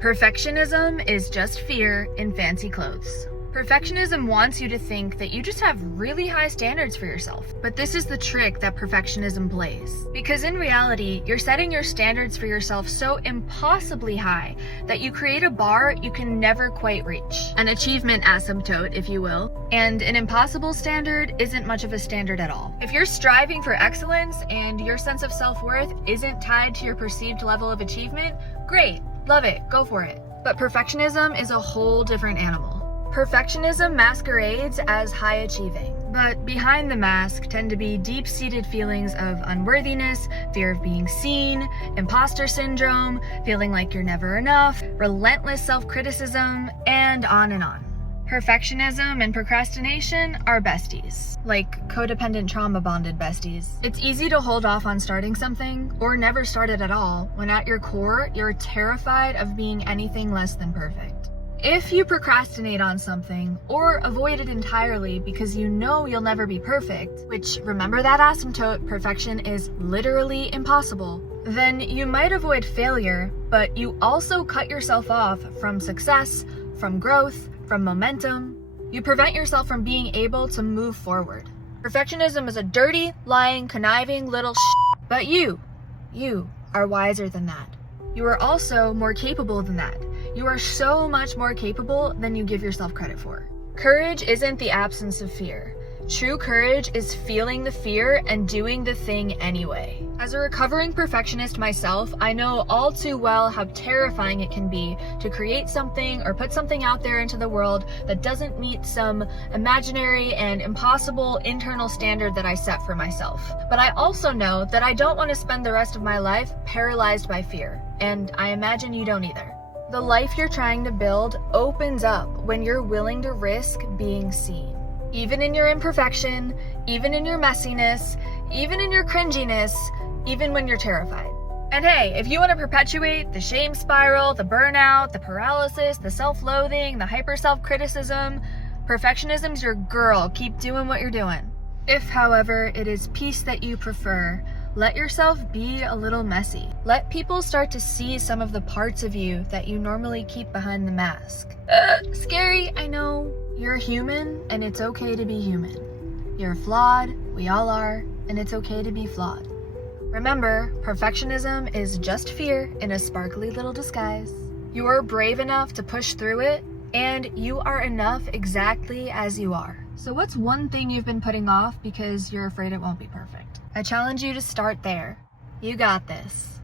Perfectionism is just fear in fancy clothes. Perfectionism wants you to think that you just have really high standards for yourself. But this is the trick that perfectionism plays. Because in reality, you're setting your standards for yourself so impossibly high that you create a bar you can never quite reach. An achievement asymptote, if you will. And an impossible standard isn't much of a standard at all. If you're striving for excellence and your sense of self-worth isn't tied to your perceived level of achievement, great, love it, go for it. But perfectionism is a whole different animal. Perfectionism masquerades as high achieving, but behind the mask tend to be deep-seated feelings of unworthiness, fear of being seen, imposter syndrome, feeling like you're never enough, relentless self-criticism, and on and on. Perfectionism and procrastination are besties, like codependent trauma-bonded besties. It's easy to hold off on starting something, or never start it at all, when at your core, you're terrified of being anything less than perfect. If you procrastinate on something, or avoid it entirely because you know you'll never be perfect, which, remember that asymptote, perfection is literally impossible, then you might avoid failure, but you also cut yourself off from success, from growth, from momentum. You prevent yourself from being able to move forward. Perfectionism is a dirty, lying, conniving little but you are wiser than that. You are also more capable than that. You are so much more capable than you give yourself credit for. Courage isn't the absence of fear. True courage is feeling the fear and doing the thing anyway. As a recovering perfectionist myself, I know all too well how terrifying it can be to create something or put something out there into the world that doesn't meet some imaginary and impossible internal standard that I set for myself. But I also know that I don't want to spend the rest of my life paralyzed by fear, and I imagine you don't either. The life you're trying to build opens up when you're willing to risk being seen. Even in your imperfection, even in your messiness, even in your cringiness, even when you're terrified. And hey, if you want to perpetuate the shame spiral, the burnout, the paralysis, the self-loathing, the hyper self-criticism, perfectionism's your girl. Keep doing what you're doing. If, however, it is peace that you prefer, let yourself be a little messy. Let people start to see some of the parts of you that you normally keep behind the mask. Scary, I know. You're human, and it's okay to be human. You're flawed, we all are, and it's okay to be flawed. Remember, perfectionism is just fear in a sparkly little disguise. You are brave enough to push through it, and you are enough exactly as you are. So what's one thing you've been putting off because you're afraid it won't be perfect? I challenge you to start there. You got this.